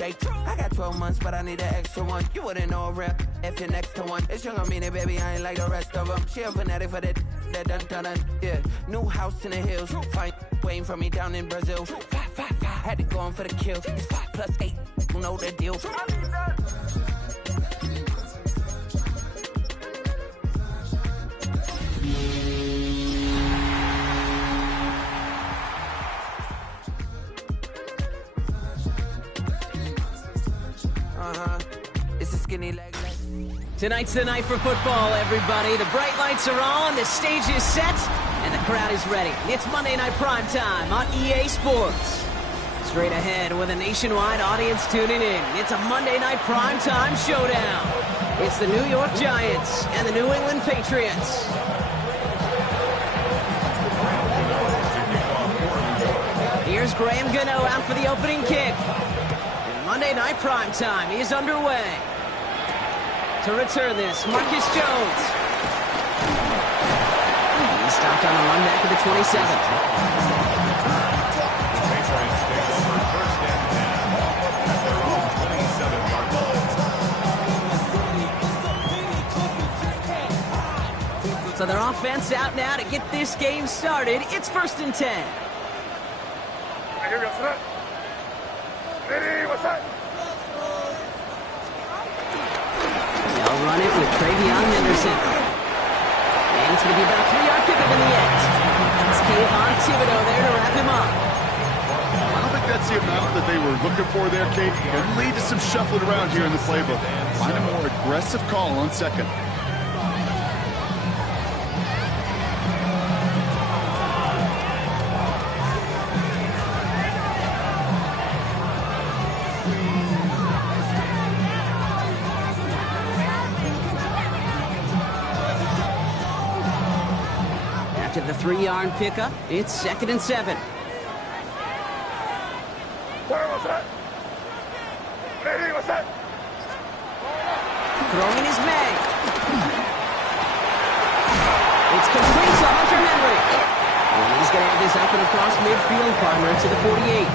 straight. I got 12 months, but I need an extra one. You wouldn't know a rep if you're next to one. It's young, I mean it, baby, I ain't like the rest of them. She a fanatic for that dun, yeah. New house in the hills, fine, waiting for me down in Brazil. 5, had to go on for the kill. It's 5 plus 8, you know the deal. It's a skinny leg. Tonight's the night for football, everybody. The bright lights are on, the stage is set, and the crowd is ready. It's Monday Night Primetime on EA Sports. Straight ahead with a nationwide audience tuning in. It's a Monday Night Primetime showdown. It's the New York Giants and the New England Patriots. Here's Graham Gano out for the opening kick. And Monday Night Primetime is underway. To return this, Marcus Jones. He stopped on a run back at the 27. So their offense out now to get this game started. It's 1st and 10. They'll run it with Travion Henderson. And it's going to be about a 3-yard pickup in the end. It's Kayvon Thibodeau there to wrap him up. I don't think that's the amount that they were looking for there, Kate. It'll lead to some shuffling around here in the playbook. Find a more aggressive call on second. After the 3-yard pickup, it's 2nd and 7. Throwing is May. It's complete to Hunter Henry. And he's going to have this up and across midfield, partner to the 48.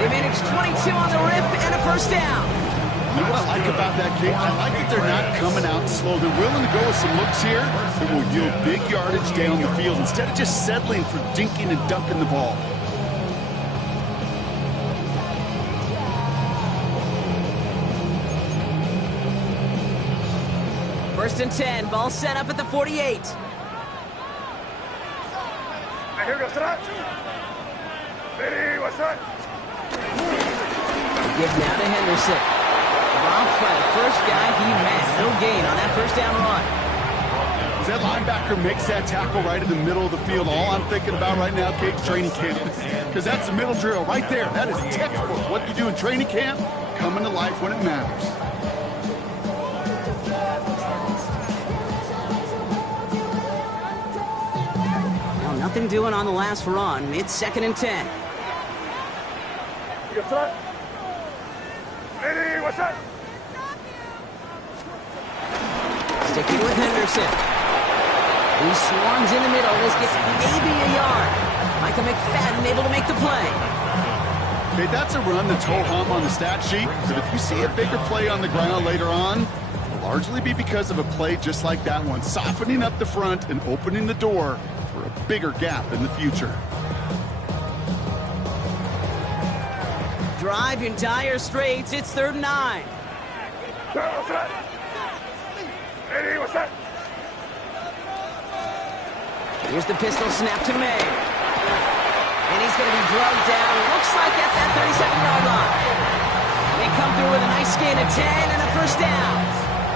They managed 22 on the rip and a first down. You know what I like about that, Kate? I like that they're not coming out slow. They're willing to go with some looks here that will yield big yardage down the field instead of just settling for dinking and ducking the ball. First and 10, ball set up at the 48. Give now to Henderson. Dropped by the first guy he met. No gain on that first down run. As that linebacker makes that tackle right in the middle of the field, all I'm thinking about right now, Kate, training camp. Because that's a middle drill right there. That is textbook. What you do in training camp, coming to life when it matters. Well, nothing doing on the last run. It's 2nd and 10. Sticking with Henderson. He swarms in the middle. This gets maybe a yard. Micah McFadden able to make the play. Okay, that's a run that's ho-hum on the stat sheet. But if you see a bigger play on the ground later on, it'll largely be because of a play just like that one, softening up the front and opening the door for a bigger gap in the future. Drive in dire straits. It's 3rd and 9. Here's the pistol snap to May. And he's going to be drugged down. Looks like at that 37-yard line. They come through with a nice gain of 10 and a first down.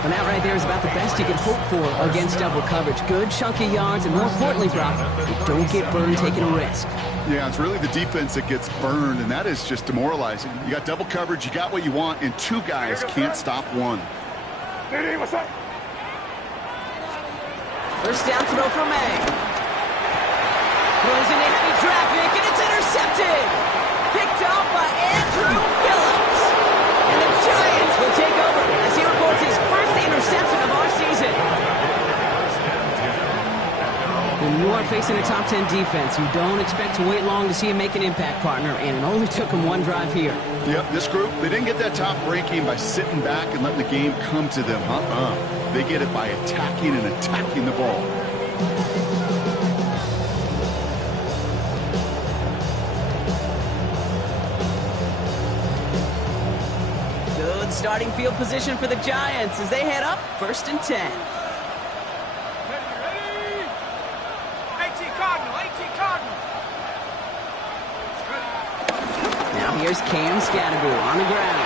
And that right there is about the best you can hope for against double coverage. Good chunky yards, and more importantly, Brock, you don't get burned taking a risk. Yeah, it's really the defense that gets burned, and that is just demoralizing. You got double coverage, you got what you want, and two guys can't stop one. First down throw for May. Throws into heavy traffic, and it's intercepted. Picked up by Andrew Phillips. And the Giants will take over as he reports his first interception of our season. And you are facing facing a top 10 defense. You don't expect to wait long to see him make an impact, partner, and it only took him one drive here. Yep, this group, they didn't get that top ranking by sitting back and letting the game come to them. They get it by attacking and attacking the ball. Good starting field position for the Giants as they head up 1st and 10. Here's Cam Scattergood on the ground.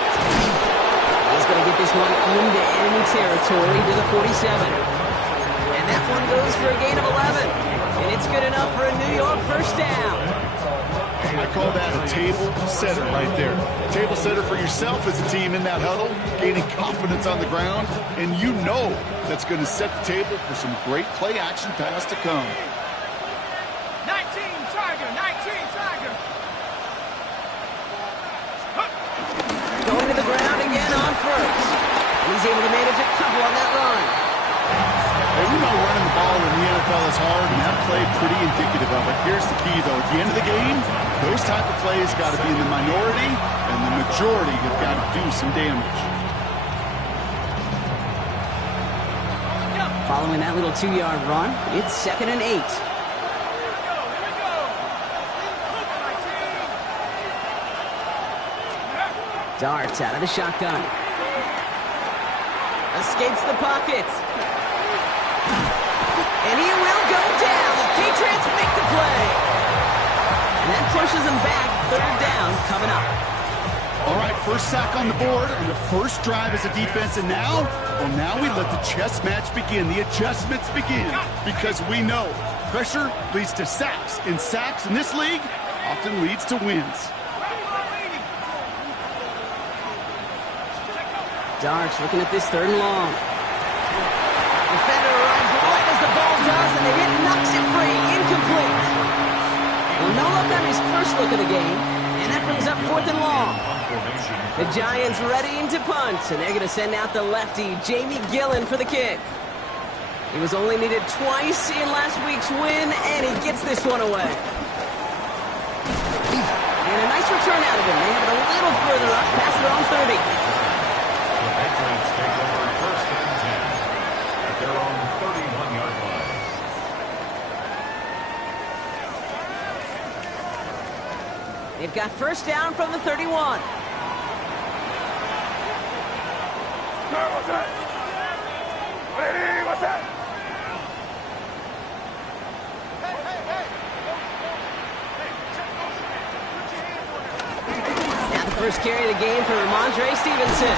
He's going to get this one into enemy territory to the 47. And that one goes for a gain of 11. And it's good enough for a New York first down. I call that a table setter right there. Table setter for yourself as a team in that huddle, gaining confidence on the ground, and you know that's going to set the table for some great play action pass to come. 19 Tiger, 19 Tiger. Going to the ground again on first. He's able to manage a couple on that run. Hey, we know running the ball in the NFL is hard, and that play pretty indicative of it. Here's the key, though. At the end of the game, those type of plays got to be in the minority, and the majority have got to do some damage. Following that little 2-yard run, it's 2nd and 8. Darts out of the shotgun. Escapes the pocket. And he will go down. The Patriots make the play. And that pushes them back. 3rd down coming up. All right, first sack on the board on the first drive as a defense, and now we let the chess match begin. The adjustments begin because we know pressure leads to sacks, and sacks in this league often leads to wins. Darts looking at this 3rd and long. Defender arrives right as the ball does, and the hit knocks it free. Incomplete. Well, no look on his first look of the game, and that brings up 4th and long. The Giants readying to punt, and they're going to send out the lefty, Jamie Gillen, for the kick. He was only needed twice in last week's win, and he gets this one away. And a nice return out of him. They have it a little further up, past their own 30. Patriots take over 1st and 10 at their own 31-yard line. They've got first down from the 31. What's that? Ready, what's that? Now the first carry of the game for Ramondre Stevenson.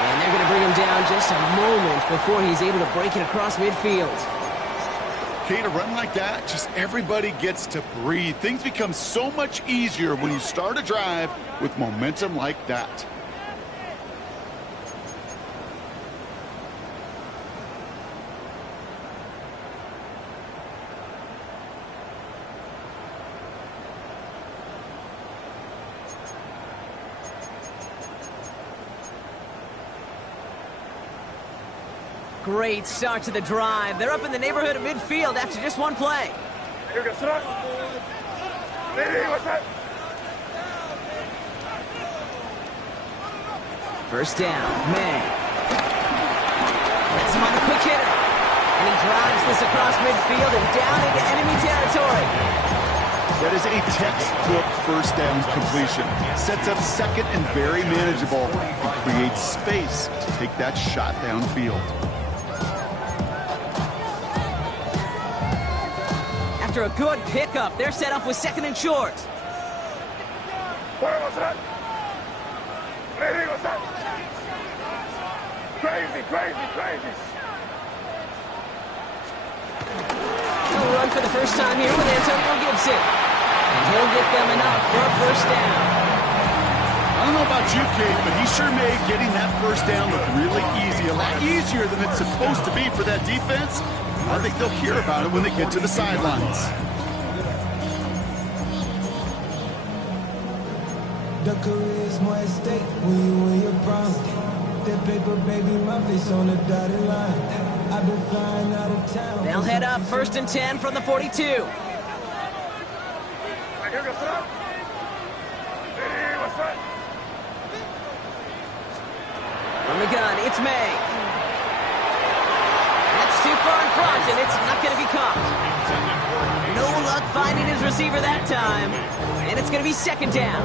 And they're going to bring him down just a moment before he's able to break it across midfield. Okay, to run like that, just everybody gets to breathe. Things become so much easier when you start a drive with momentum like that. Great start to the drive. They're up in the neighborhood of midfield after just one play. First down, May. Gets him on the quick hitter. And he drives this across midfield and down into enemy territory. That is a textbook first down completion. Sets up 2nd and very manageable. It creates space to take that shot downfield. After a good pickup, they're set up with 2nd and short. What's that? Ready, what's that? Crazy, crazy, crazy. He'll run for the first time here with Antonio Gibson. And he'll get them enough for a first down. I don't know about you, Kate, but he sure made getting that first down look really easy. A lot easier than it's supposed to be for that defense. I think they'll hear about it when they get to the sidelines. The career's more at stake when you win your prime. That paper, baby, my face on the dotted line. I've been flying out of town. They'll head up 1st and 10 from the 42. From the gun, it's May. That's too far in front, and it's not going to be caught. No luck finding his receiver that time, and it's going to be 2nd down.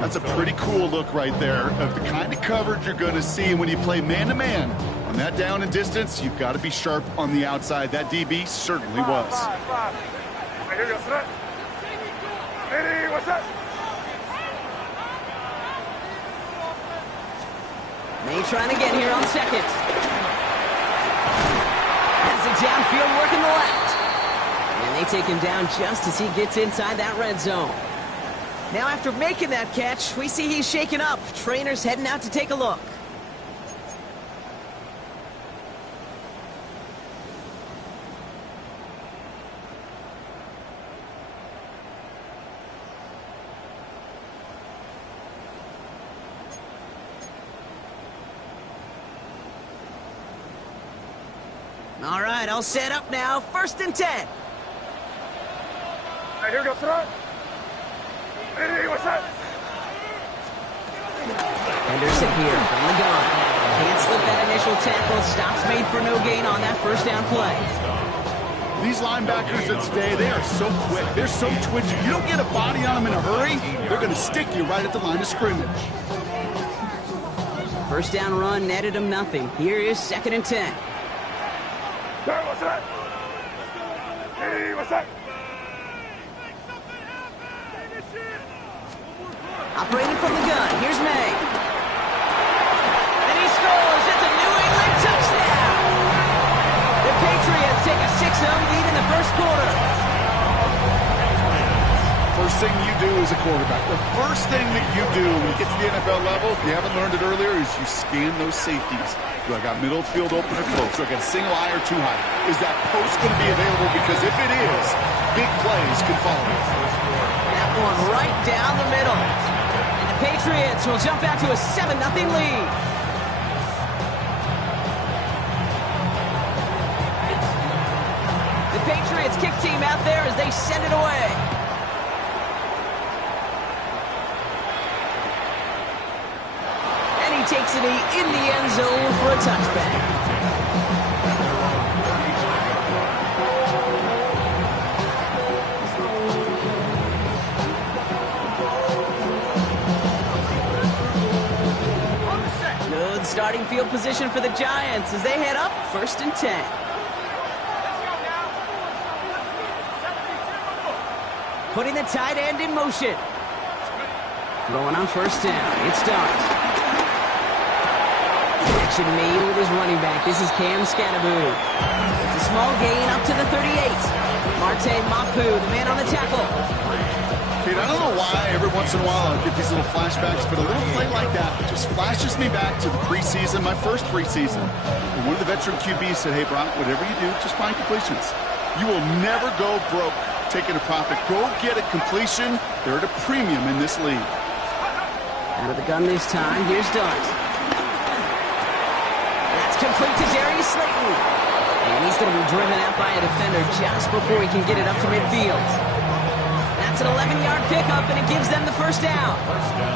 That's a pretty cool look right there of the kind of coverage you're going to see when you play man-to-man. On that down and distance, you've got to be sharp on the outside. That DB certainly was. May trying again here on 2nd. Has it downfield working the left. And they take him down just as he gets inside that red zone. Now after making that catch, we see he's shaken up. Trainer's heading out to take a look. All right, I'll set up now. 1st and 10. Here we go, front. Ready, what's up? Henderson here from the gun. Can't slip that initial tackle. Stops made for no gain on that 1st down play. These linebackers of today, they are so quick. They're so twitchy. You don't get a body on them in a hurry, they're going to stick you right at the line of scrimmage. 1st down run netted him nothing. Here is 2nd and 10. What's up? Hey, what's up? Operating from the gun, here's May. And he scores, it's a New England touchdown! The Patriots take a 6-0 lead in the 1st quarter. First thing you do as a quarterback, the first thing that you do when you get to the NFL level, if you haven't learned it earlier, is you scan those safeties. Do I got middle field open or close? Do I got a single eye or too high? Is that post going to be available? Because if it is, big plays can follow. That one right down the middle. And the Patriots will jump out to a 7-0 lead. The Patriots kick team out there as they send it away. And he takes it in the end zone for a touchback. Good starting field position for the Giants as they head up 1st and 10. Putting the tight end in motion. Throwing on 1st down. It's Dart. Connection made with his running back. This is Cam Scatterboot. It's a small gain up to the 38. Marte Mapu, the man on the tackle. Kate, I don't know why every once in a while I get these little flashbacks, but a little play like that just flashes me back to the preseason, my first preseason. And one of the veteran QBs said, hey, Brock, whatever you do, just find completions. You will never go broke taking a profit. Go get a completion. They're at a premium in this league. Out of the gun this time. Here's Dart. That's complete to Darius Slayton. And he's going to be driven out by a defender just before he can get it up to midfield. That's an 11-yard pickup, and it gives them the 1st down.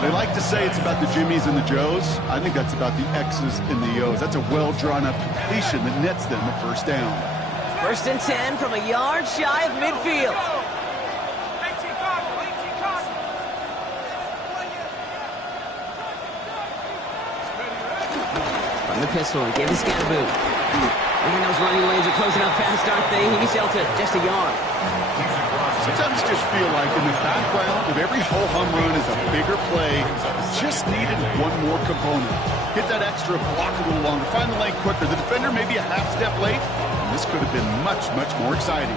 They like to say it's about the Jimmies and the Joes. I think that's about the X's and the O's. That's a well-drawn-up completion that nets them the 1st down. 1st and 10 from a yard shy of midfield. From the pistol, he gave the Scatterboot. Man, those running lanes are closing up fast, aren't they? He sells it just a yard. Sometimes just feel like in the background of every ho-hum run is a bigger play. Just needed one more component. Hit that extra block a little longer. Find the lane quicker. The defender may be a half step late. And this could have been much, much more exciting.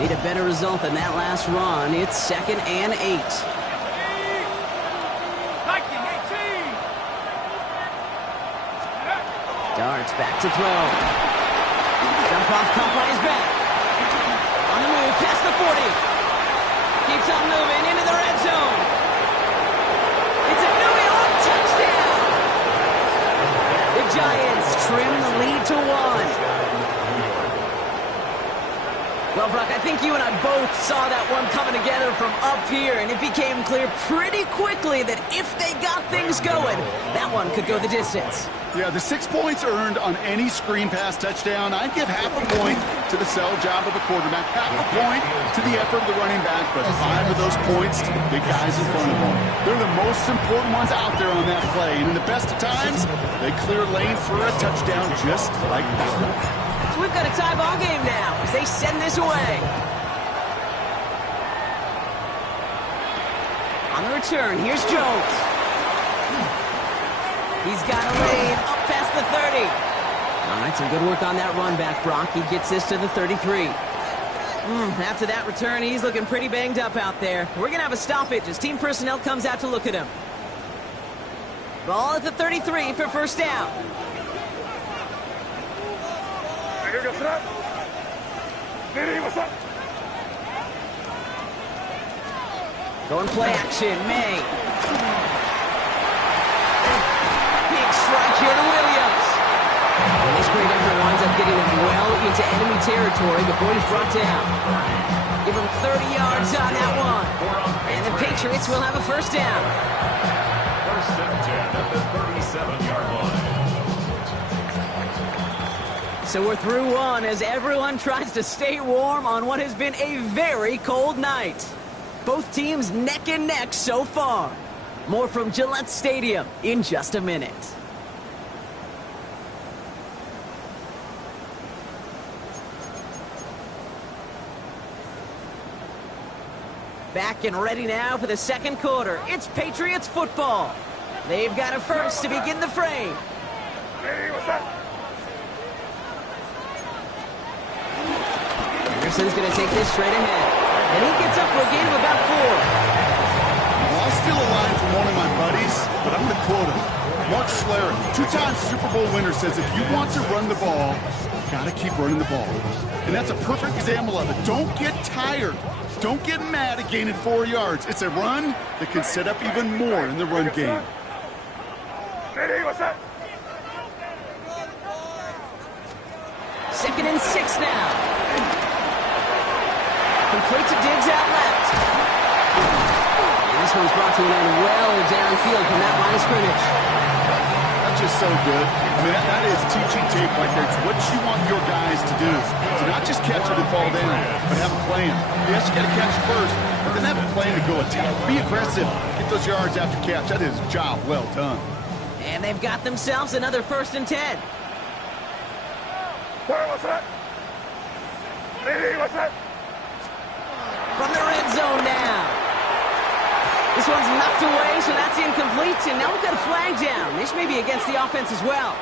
Need a better result than that last run. It's 2nd and 8. Darts back to throw. Jump off, caught by his back. On the move, past the 40. Keeps on moving into the red zone. It's a New York touchdown. think you and I both saw that one coming together from up here, and it became clear pretty quickly that if they got things going, that one could go the distance. Yeah, the 6 points earned on any screen pass touchdown. I'd give half a point to the sell job of the quarterback, half a point to the effort of the running back, but 5 of those points to the big guys in front of them. They're the most important ones out there on that play, and in the best of times, they clear lane for a touchdown just like that. So we've got a tie ball game now as they send this away. On the return, here's Jones. He's got a lane up past the 30. All right, some good work on that run back, Brock. He gets this to the 33. After that return, he's looking pretty banged up out there. We're going to have a stoppage as team personnel comes out to look at him. Ball at the 33 for first down. Going play action, May. Big strike here to Williams. And this great effort winds up getting him well into enemy territory before he's brought down. Give him 30 yards on that one. And the Patriots will have a first down. First and 10 at the 37-yard line. So we're through one as everyone tries to stay warm on what has been a very cold night. Both teams neck and neck so far. More from Gillette Stadium in just a minute. Back and ready now for the second quarter. It's Patriots football. They've got a first to begin the frame. Anderson's going to take this straight ahead. And he gets up for a gain of about 4. Well, I'll steal a line from one of my buddies, but I'm going to quote him. Mark Schlereth, 2-time Super Bowl winner, says if you want to run the ball, you got to keep running the ball. And that's a perfect example of it. Don't get tired. Don't get mad at gaining 4 yards. It's a run that can set up even more in the run game. Second and 6 now. Complete to Diggs out left. And this one's brought to an end well downfield from that line of scrimmage. That's just so good. I mean, that is teaching tape right there. It's what you want your guys to do. To not just catch it and fall down, but have a plan. Yes, you got to catch it first, but then have a plan to go attack. Be aggressive. Get those yards after catch. That is a job well done. And they've got themselves another first and 10. From the red zone now. This one's knocked away, so that's incomplete. And now we've got a flag down. This may be against the offense as well.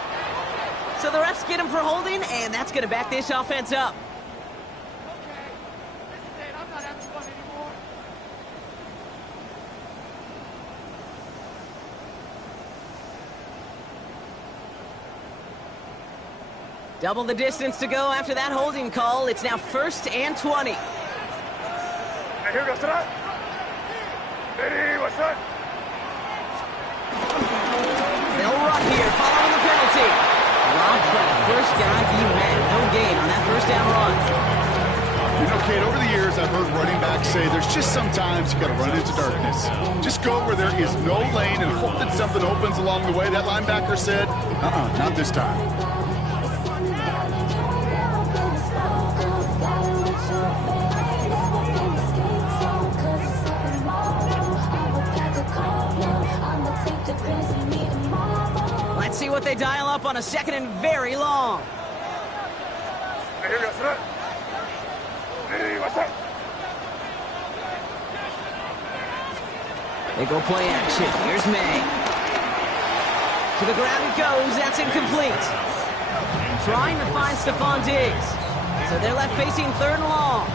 So the refs get him for holding, and that's going to back this offense up. Double the distance to go after that holding call. It's now first and 20. They'll run here, following the penalty. Rob Fred, first guy you had. No gain on that first down run. You know, Kate, over the years, I've heard running backs say there's just sometimes you got to run into darkness. Just go where there is no lane and hope that something opens along the way. That linebacker said, not this time. Let's see what they dial up on a second and very long. They go play action. Here's May. To the ground it goes. That's incomplete. Trying to find Stephon Diggs. So they're left facing third and long.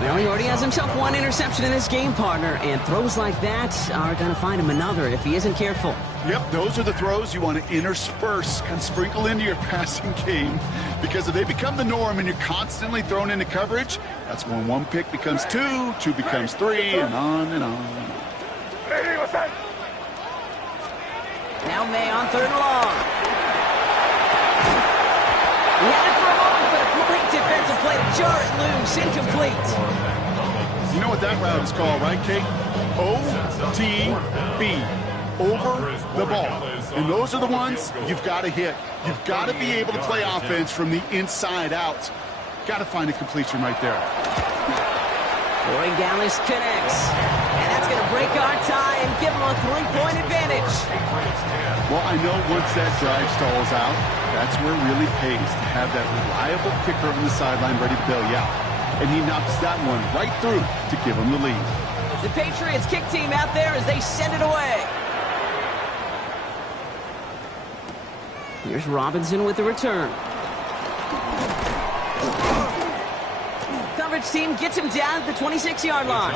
Well, he already has himself one interception in his game, partner, and throws like that are going to find him another if he isn't careful. Yep, those are the throws you want to intersperse, kind of sprinkle into your passing game, because if they become the norm and you're constantly thrown into coverage, that's when one pick becomes two becomes three, and on and on. Now May on third and long. He had it for a moment, but a great defensive play to jar it loose, incomplete. You know what that route is called, right, Kate? OTB. Over the ball. And those are the ones you've got to hit. You've got to be able to play offense from the inside out. Got to find a completion right there. Corey Gallis connects. And that's going to break our tie and give him a 3-point advantage. Well, I know once that drive stalls out, that's where it really pays to have that reliable kicker on the sideline ready to bail you out. And he knocks that one right through to give him the lead. The Patriots kick team out there as they send it away. Here's Robinson with the return. Coverage team gets him down at the 26-yard line.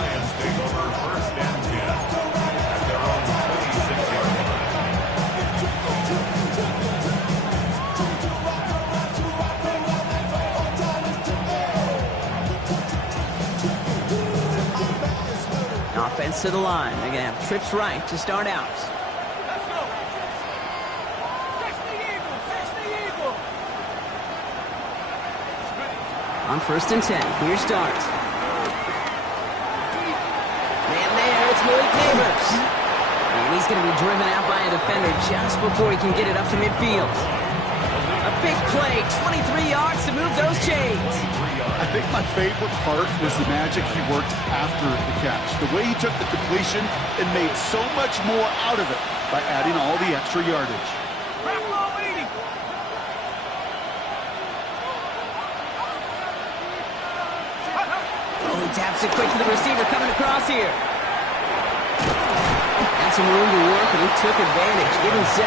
Offense to the line. They're going to have trips right to start out. On 1st and 10, here's Dart. Man there, it's Malik Neighbors. And he's going to be driven out by a defender just before he can get it up to midfield. A big play, 23 yards to move those chains. I think my favorite part was the magic he worked after the catch. The way he took the completion and made so much more out of it by adding all the extra yardage. Taps it quick to the receiver coming across here. Had some room to work, and he took advantage. Give him 7.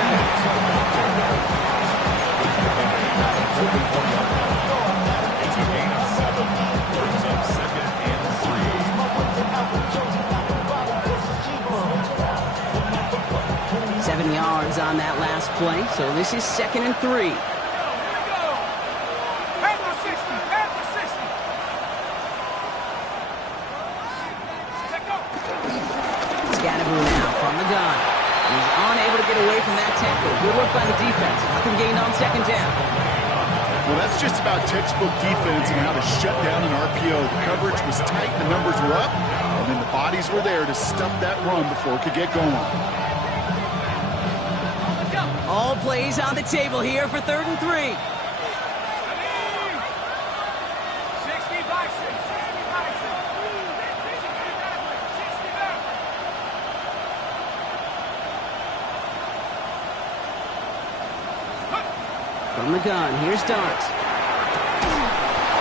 It's a gain of 7. Brings up 2nd and 3. 7 yards on that last play, so this is 2nd and 3. From that tackle. Good work by the defense. Nothing gained on 2nd down. Well, that's just about textbook defense and how to shut down an RPO. The coverage was tight, the numbers were up, and then the bodies were there to stuff that run before it could get going. All plays on the table here for 3rd and 3. From the gun, here's Dart.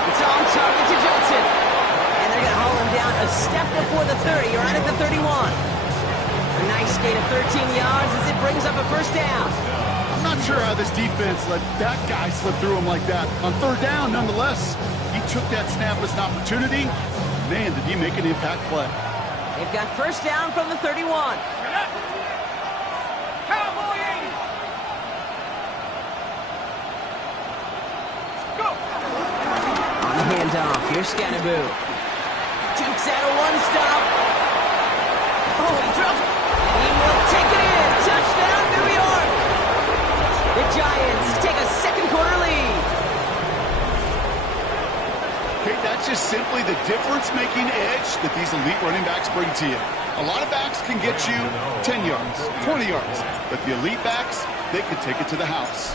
It's on target to Johnson. And they're going to haul him down a step before the 30, right at the 31. A nice gain of 13 yards as it brings up a 1st down. I'm not sure how this defense let that guy slip through him like that. On 3rd down, nonetheless, he took that snap as an opportunity. Man, did he make an impact play. They've got 1st down from the 31. Handoff. Here's Scannaboo. Dukes out a 1-stop. Oh, he drops. He will take it in. Touchdown, New York. The Giants take a 2nd quarter lead. Okay, that's just simply the difference-making edge that these elite running backs bring to you. A lot of backs can get you 10 yards, 20 yards, but the elite backs, they can take it to the house.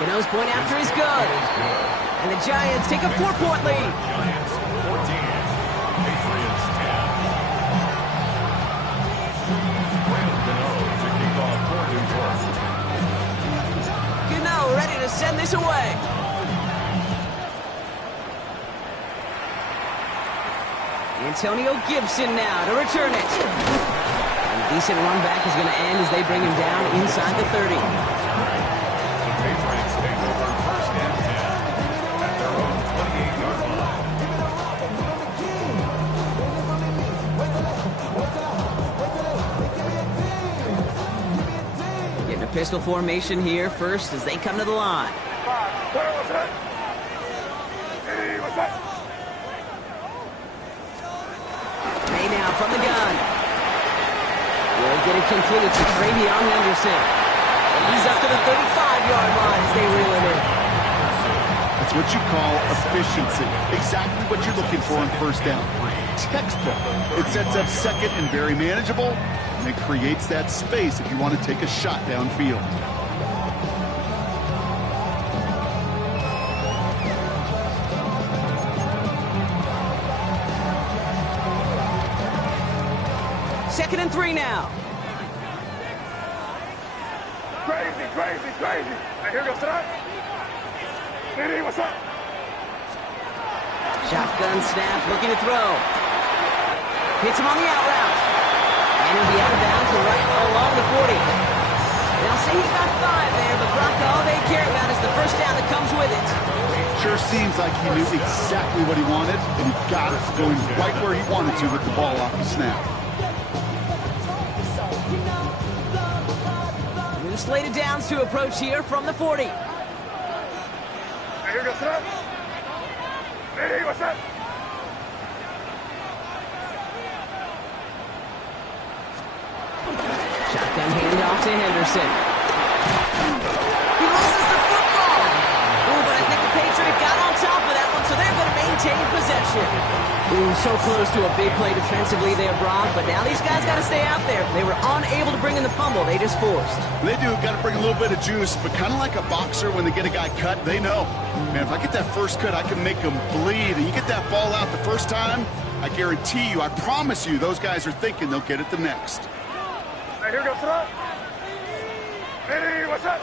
Gano's point after is good. And the Giants take a 4-point lead. Giants 14. Patriots 10. Brandon Gano to kick off for New York. Gano ready to send this away. Antonio Gibson now to return it. And a decent run back is going to end as they bring him down inside the 30. Patriots take over 1st and 10 at their own 28-yard line. Getting a pistol formation here first as they come to the line. May now from the gun. Will get it completed to Travion Henderson. And he's up to the 35-yard line as they reel it in. I It's what you call efficiency. Exactly what you're looking for on first down. Textbook. It sets up second and very manageable, and it creates that space if you want to take a shot downfield. Second and 3 now. Crazy, crazy, crazy. Hey, here goes tonight. Hey, what's up? Shotgun snap, looking to throw. Hits him on the out route. And he'll be out of bounds right along the 40. They'll say he got 5 there, but Brock, all they care about is the first down that comes with it. Sure seems like he knew exactly what he wanted, and he got it going right where he wanted to with the ball off the snap. New slated downs to approach here from the 40. Hey, here goes tonight. Hey, what's up? Shotgun handoff to Henderson. He loses the football. Ooh, but I think the Patriot got on top of that one, so they're going to maintain possession. Ooh, so close to a big play defensively there, Brock, but now these guys got to stay out there. They were unable to bring in the fumble. They just forced. They do. Got to bring a little bit of juice, but kind of like a boxer when they get a guy cut, they know. Man, if I get that first cut, I can make him bleed. And you get that ball out the first time, I guarantee you, I promise you, those guys are thinking they'll get it the next. Hey, here goes tonight. Hey, what's up?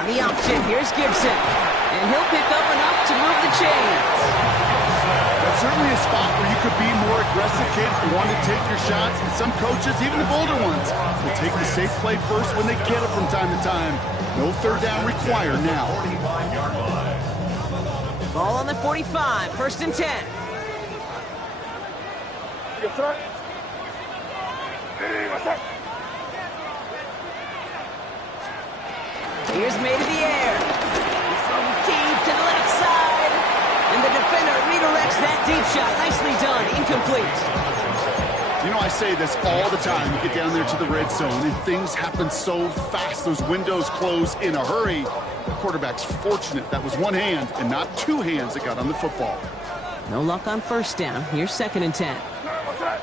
On the option, here's Gibson. And he'll pick up enough to move the chains. That's certainly a spot where you could be more aggressive, kid, if you want to take your shots. And some coaches, even the bolder ones, will take the safe play first when they get it from time to time. No third down required now. Ball on the 45, first and 10. Here goes tonight. Hey, what's up? Here's made in the air. He's throwing deep to the left side. And the defender redirects that deep shot. Nicely done. Incomplete. You know, I say this all the time. You get down there to the red zone, and things happen so fast. Those windows close in a hurry. The quarterback's fortunate that was one hand and not two hands that got on the football. No luck on first down. Here's second and 10. What's up?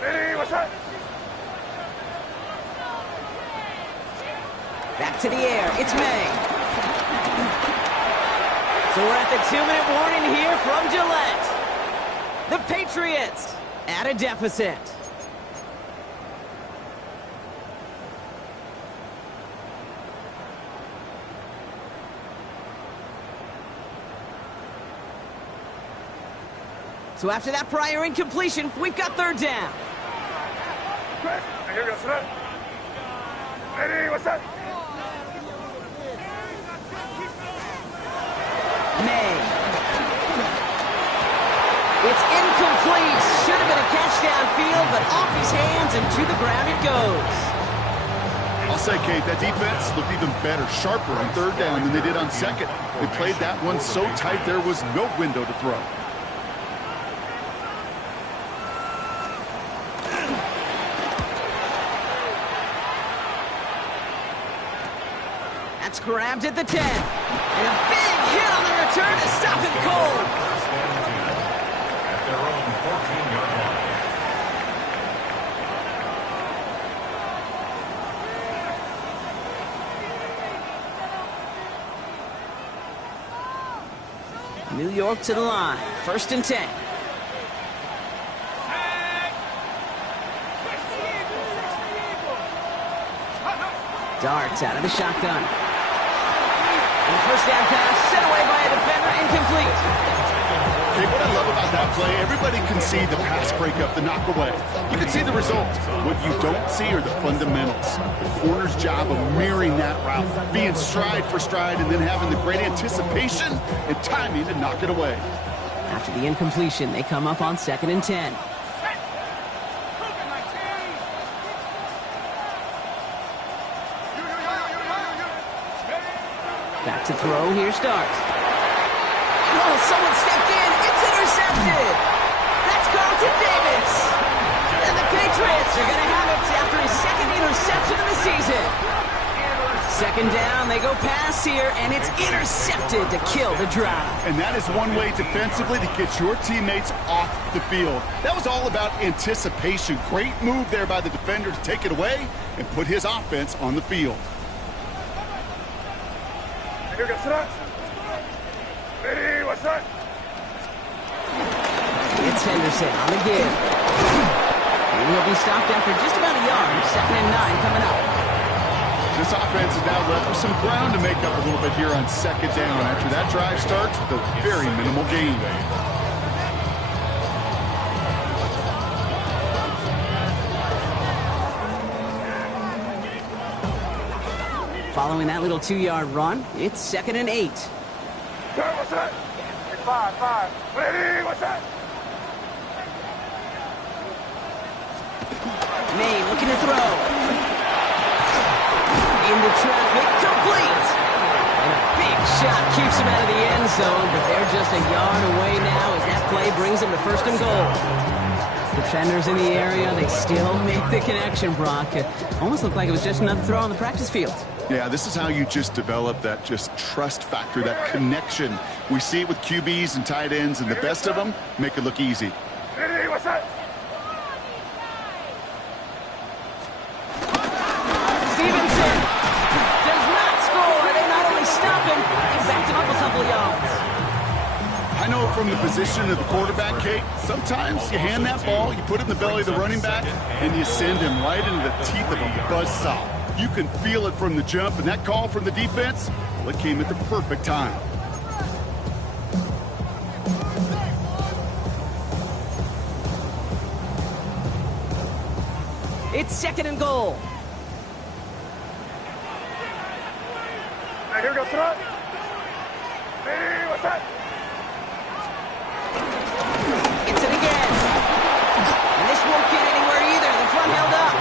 Hey, what's up? Back to the air. It's May. So we're at the 2-minute warning here from Gillette. The Patriots at a deficit. So after that prior incompletion, we've got third down. Hey, here goes tonight. Hey, what's up? May. It's incomplete. Should have been a catch downfield, but off his hands and to the ground it goes. I'll say, Kate, that defense looked even better, sharper on third down than they did on second. They played that one so tight there was no window to throw. That's grabbed at the 10. And a big hit on the return to stop him cold. At their own 14-yard line. New York to the line. First and 10. Darts out of the shotgun. And the first down pass set away by a defender, incomplete. Okay, what I love about that play, everybody can see the pass breakup, the knock away. You can see the result. What you don't see are the fundamentals. The corner's job of mirroring that route, being stride for stride, and then having the great anticipation and timing to knock it away. After the incompletion, they come up on second and 10. Back to throw, here starts. Oh, someone stepped in, it's intercepted! That's Carlton Davis! And the Patriots are going to have it after his second interception of the season. Second down, they go pass here, and it's intercepted to kill the drive. And that is one way defensively to get your teammates off the field. That was all about anticipation. Great move there by the defender to take it away and put his offense on the field. Here goes that. Ready, what's that? It's Henderson on the give. And he'll be stopped after just about a yard. 2nd and 9 coming up. This offense is now left with some ground to make up a little bit here on 2nd down after that drive starts with a very minimal gain. Following that little 2-yard run, it's 2nd and 8. Turn, what's that? 5. Ready, what's that? Maine looking to throw. Into traffic, complete! And a big shot keeps him out of the end zone, but they're just a yard away now as that play brings them to 1st and goal. Defenders in the area, they still make the connection, Brock. It almost looked like it was just another throw on the practice field. Yeah, this is how you just develop that just trust factor, that connection. We see it with QBs and tight ends, and the best of them make it look easy. Ready, what's that? Stevenson does not score. They not only stop him, they backed him up a couple yards. I know from the position of the quarterback, Kate, sometimes you hand that ball, you put it in the belly of the running back, and you send him right into the teeth of a buzzsaw. You can feel it from the jump, and that call from the defense, well, it came at the perfect time. It's 2nd and goal. Now here goes that. Ready, what's that? It's it again. And this won't get anywhere either. The front held up.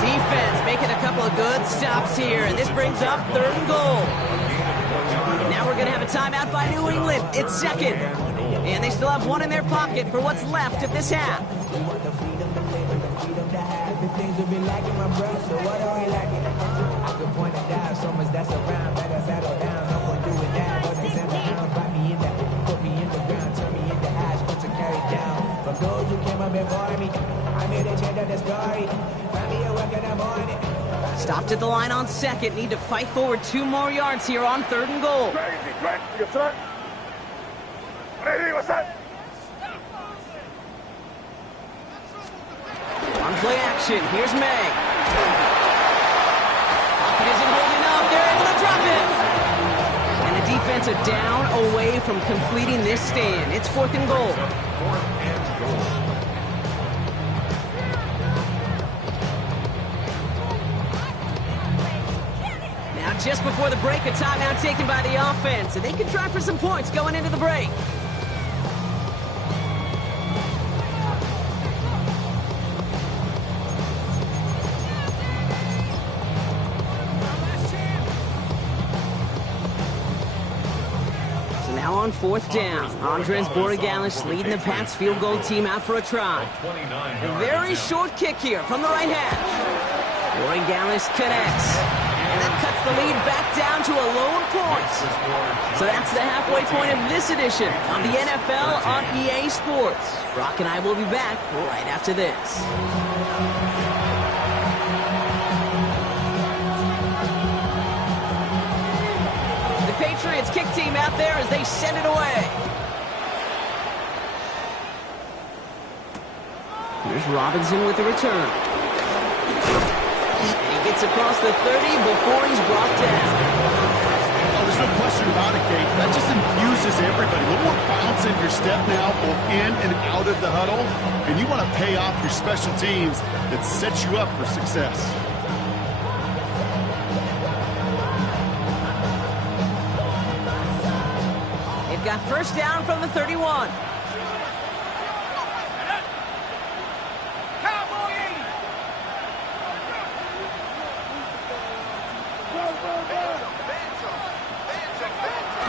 Defense making a couple of good stops here, and this brings up 3rd and goal. Now we're going to have a timeout by New England. It's 2nd. And they still have one in their pocket for what's left of this half. Things will be lacking my breath, so what are we lacking? I could point it down, so much that's around, better settle down, no one doing that, but they send the hounds, bite me in the, put me in the ground, turn me into ash, put to carry down. For those who came up before me, I made a change of the story, find me a work in the morning. Stopped at the line on 2nd, need to fight forward 2 more yards here on 3rd and goal. Crazy, what's that? Ready, what's that? On play action, here's May. Pocket isn't holding up, they're able to drop it. And the defense are down away from completing this stand. It's 4th and goal. 4th and goal. Now just before the break, a timeout taken by the offense, and they can try for some points going into the break. On 4th down, Andres Borregalis leading the Pats field goal team out for a try. A very short kick here from the right hash. Borregalis connects, and that cuts the lead back down to a lone point. So that's the halfway point of this edition of the NFL on EA Sports. Brock and I will be back right after this. Patriots kick team out there as they send it away. Here's Robinson with the return. And he gets across the 30 before he's brought down. Oh, there's no question about it, Kate. That just infuses everybody. A little more bounce in your step now, both in and out of the huddle. And you want to pay off your special teams that sets you up for success. Got 1st down from the 31.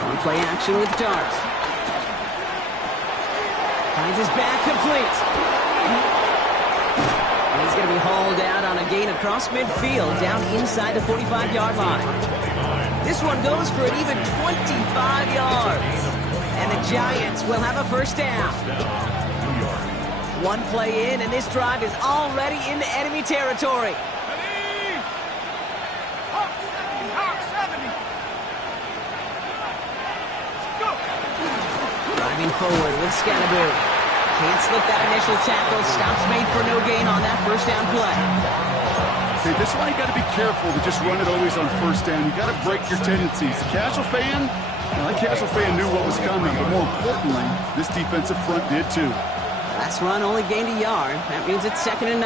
On play action with darts. Finds his back complete. He's going to be hauled out on a gain across midfield, down inside the 45-yard line. This one goes for an even 25 yards. And the Giants will have a first down. One play in, and this drive is already into enemy territory. Driving forward with Scatterbury. Can't slip that initial tackle. Stops made for no gain on that first down play. See, this is why you got to be careful to just run it always on first down. You got to break your tendencies. The casual fan, well, that casual fan knew what was coming, but more importantly, this defensive front did too. Last run only gained a yard. That means it's 2nd and 9.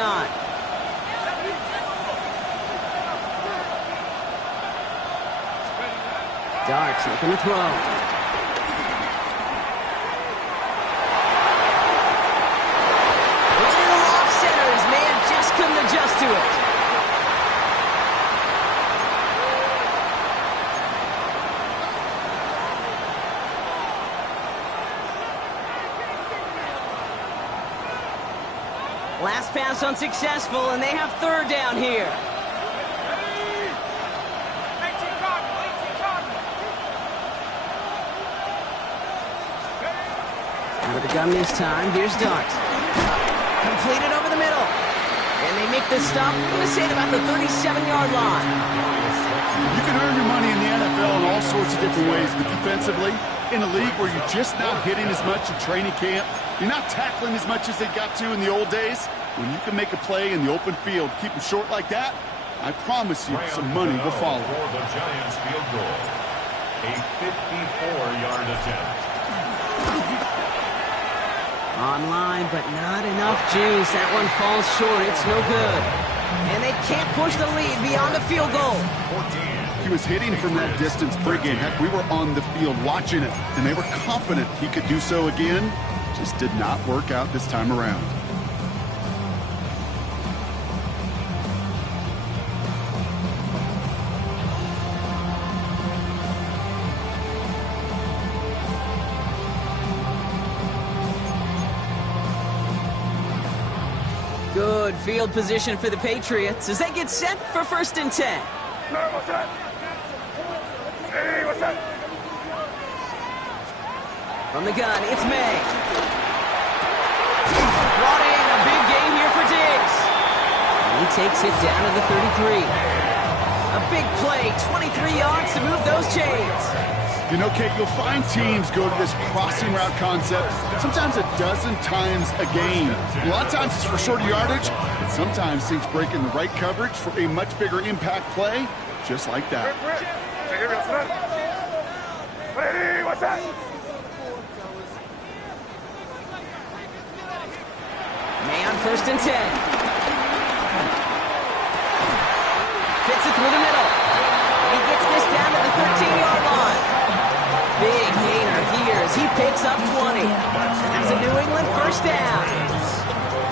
Darts looking to throw. Little off center. His man just couldn't adjust to it. Last pass unsuccessful, and they have 3rd down here. Out of the gun this time. Here's Dart. Completed over the middle. And they make the stop, I'm going to say, at about the 37-yard line. You can earn your money in the NFL in all sorts of different ways, but defensively, in a league where you're just not hitting as much in training camp, you're not tackling as much as they got to in the old days, when you can make a play in the open field, keep them short like that, I promise you some money will follow. For the Giants field goal. A 54-yard attempt. Online, but not enough juice. That one falls short. It's no good. And they can't push the lead beyond the field goal. 14. He was hitting from that distance pregame. Heck, we were on the field watching it, and they were confident he could do so again. Just did not work out this time around. Good field position for the Patriots as they get set for 1st and 10. What's that? Hey, what's that? From the gun, it's May. Brought in a big gain here for Diggs. And he takes it down to the 33. A big play, 23 yards to move those chains. You know, Kate, you'll find teams go to this crossing route concept sometimes a dozen times a game. A lot of times it's for shorter yardage, but sometimes things break in the right coverage for a much bigger impact play, just like that. Hey, what's that? May on 1st and 10. Fits it through the middle. He gets this down to the 13-yard line. Big gainer here as he picks up 20. And that's a New England first down.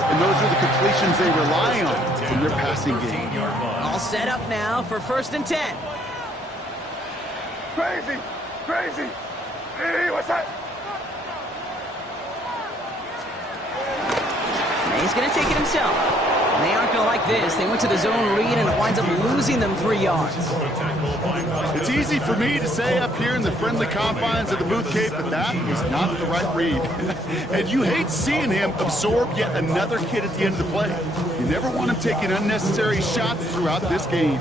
And those are the completions they rely on from their passing game. All set up now for 1st and 10. Crazy, crazy. Hey, what's that? He's going to take it himself. And they aren't going to like this. They went to the zone read, and it winds up losing them 3 yards. It's easy for me to say up here in the friendly confines of the booth, Cape, but that was not the right read. And you hate seeing him absorb yet another hit at the end of the play. You never want him taking unnecessary shots throughout this game.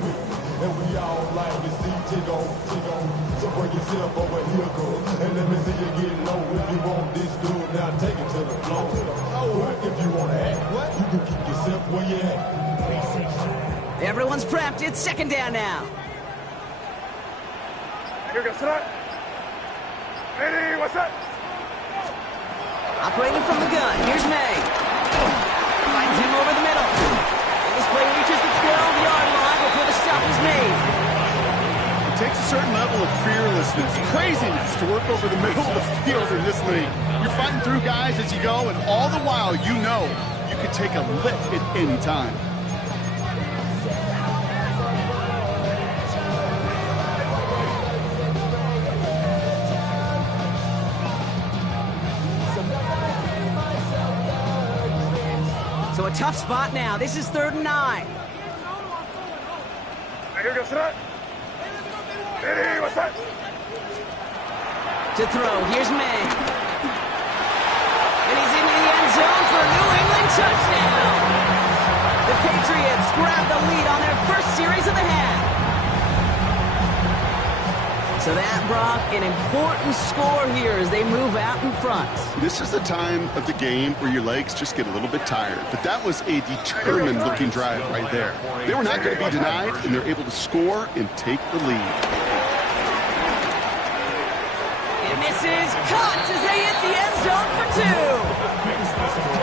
So bring yourself over here, girl, and let me see you get low. If you want this dude, now take it to the floor. If you want to act, you can keep yourself where you at. Everyone's prepped. It's 2nd down now. Here goes that. Hey, what's that? Operating from the gun. Here's May. Finds him over the middle. And this play reaches the 12-yard line before the stop is made. It takes a certain level of fearlessness, craziness to work over the middle of the field in this league. You're fighting through guys as you go, and all the while you know you can take a lick at any time. So a tough spot now. This is 3rd and 9. Here goes that. Hey, what's that? To throw, here's May. And he's into the end zone for a New England touchdown. The Patriots grab the lead on their first series of the half. So that, Brock, an important score here as they move out in front. This is the time of the game where your legs just get a little bit tired. But that was a determined-looking drive right there. They were not going to be denied, and they're able to score and take the lead. And misses, caught as they hit the end zone for 2.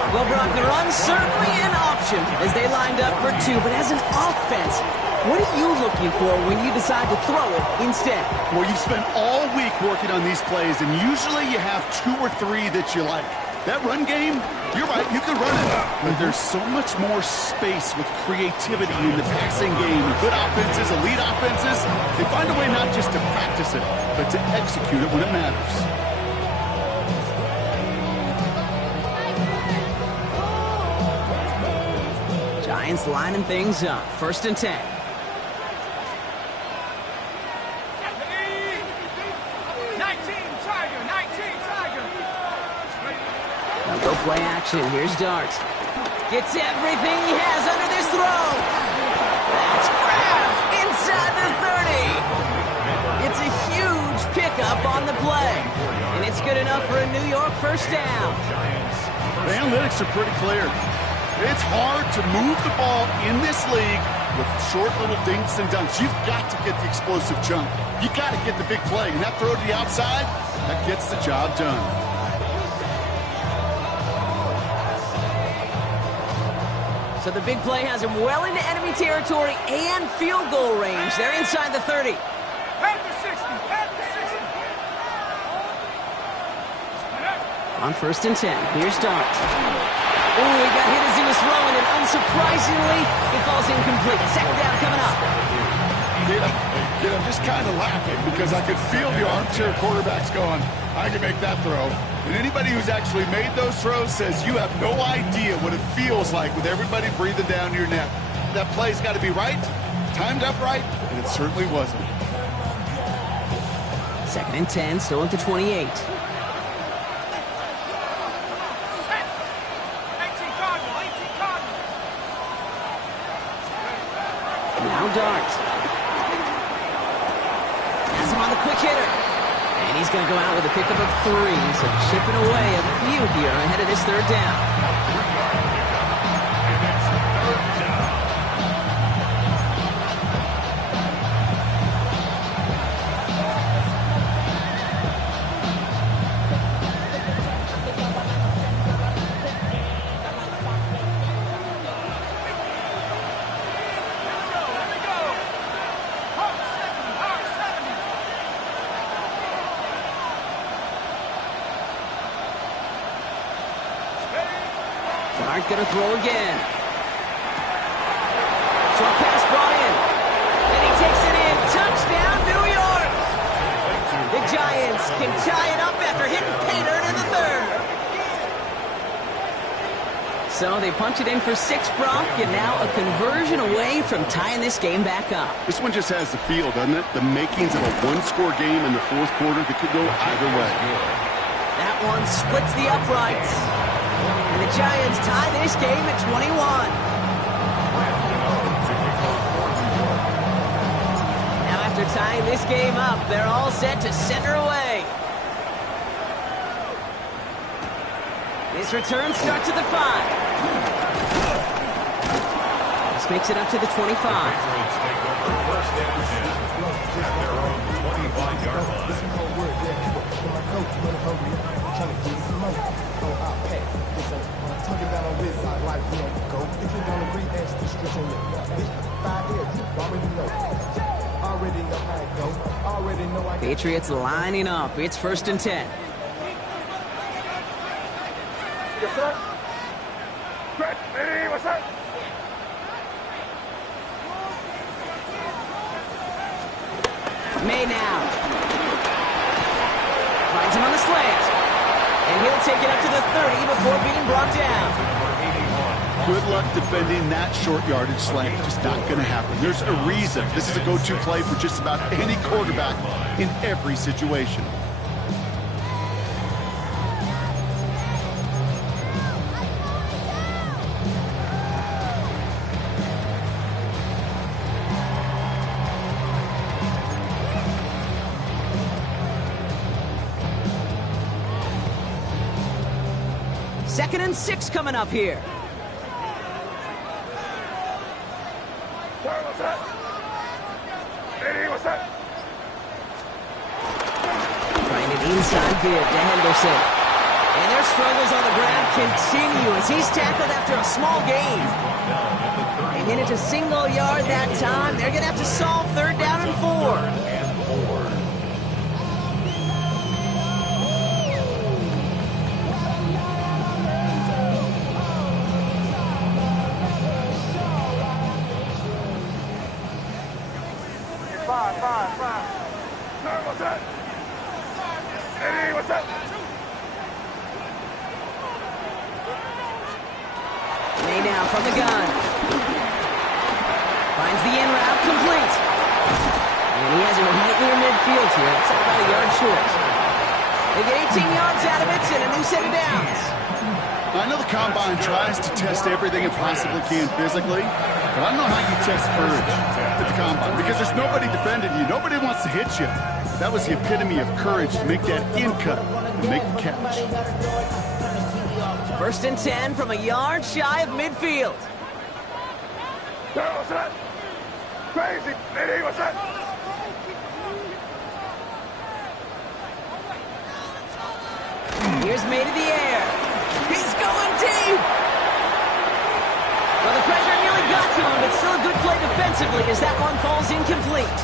Well, Brock, the run's certainly an option as they lined up for 2. But as an offense, what are you looking for when you decide to throw it instead? Well, you've spent all week working on these plays, and usually you have 2 or 3 that you like. That run game, you're right, you can run it. But there's so much more space with creativity in the passing game. Good offenses, elite offenses, they find a way not just to practice it, but to execute it when it matters. Giants lining things up. 1st and 10. Go play action. Here's Dart. Gets everything he has under this throw. That's grabbed inside the 30. It's a huge pickup on the play. And it's good enough for a New York first down. The analytics are pretty clear. It's hard to move the ball in this league with short little dinks and dunks. You've got to get the explosive jump. You've got to get the big play. And that throw to the outside, that gets the job done. So the big play has him well into enemy territory and field goal range. They're inside the 30. On 1st and 10, here's Dart. Oh, he got hit as he was throwing, and unsurprisingly, it falls incomplete. 2nd down coming up. Kid, I'm just kind of laughing because I could feel the armchair quarterbacks going, I can make that throw. And anybody who's actually made those throws says you have no idea what it feels like with everybody breathing down your neck. That play's got to be right, timed up right, and it certainly wasn't. 2nd and 10, still at the 28. Now Dart. Has him on the quick hitter. And he's going to go out with a pickup of 3. So chipping away a few here ahead of this 3rd down. Dart gonna throw again. Short pass brought in. And he takes it in. Touchdown, New York! The Giants can tie it up after hitting pay dirt in the 3rd. So they punch it in for 6, Brock, and now a conversion away from tying this game back up. This one just has the feel, doesn't it? The makings of a 1-score game in the 4th quarter that could go either way. That one splits the uprights. And the Giants tie this game at 21. Now after tying this game up, they're all set to center away. This return starts at the 5. This makes it up to the 25. Patriots lining up. It's 1st and 10. Yes, sir. Great. Hey, what's that? May now. Finds him on the slant. And he'll take it up to the 30 before being brought down. Good luck defending that short yardage slant. Just not going to happen. There's a reason. This is a go-to play for just about any quarterback in every situation. Second and 6 coming up here. What's that? Eddie, what's that? Trying an inside give to Henderson. And their struggles on the ground continue as he's tackled after a small gain. They get into single yard that time. They're going to have to solve 3rd down and 4. Five. No, what's that? Eddie, what's that? May now from the gun. Finds the in route complete. And he has it right near midfield here. It's about a yard short. They get 18 yards out of it and a new set of downs. I know the Combine tries to test everything it possibly can physically, but I don't know how you test courage at the Combine because there's nobody defending you. Nobody wants to hit you. That was the epitome of courage to make that in cut and make the catch. 1st and 10 from a yard shy of midfield. No, what's that? Crazy. Eddie, what's that? Here's made in the air. He's going deep. Well, the pressure nearly got to him, but still a good play defensively as that one falls incomplete.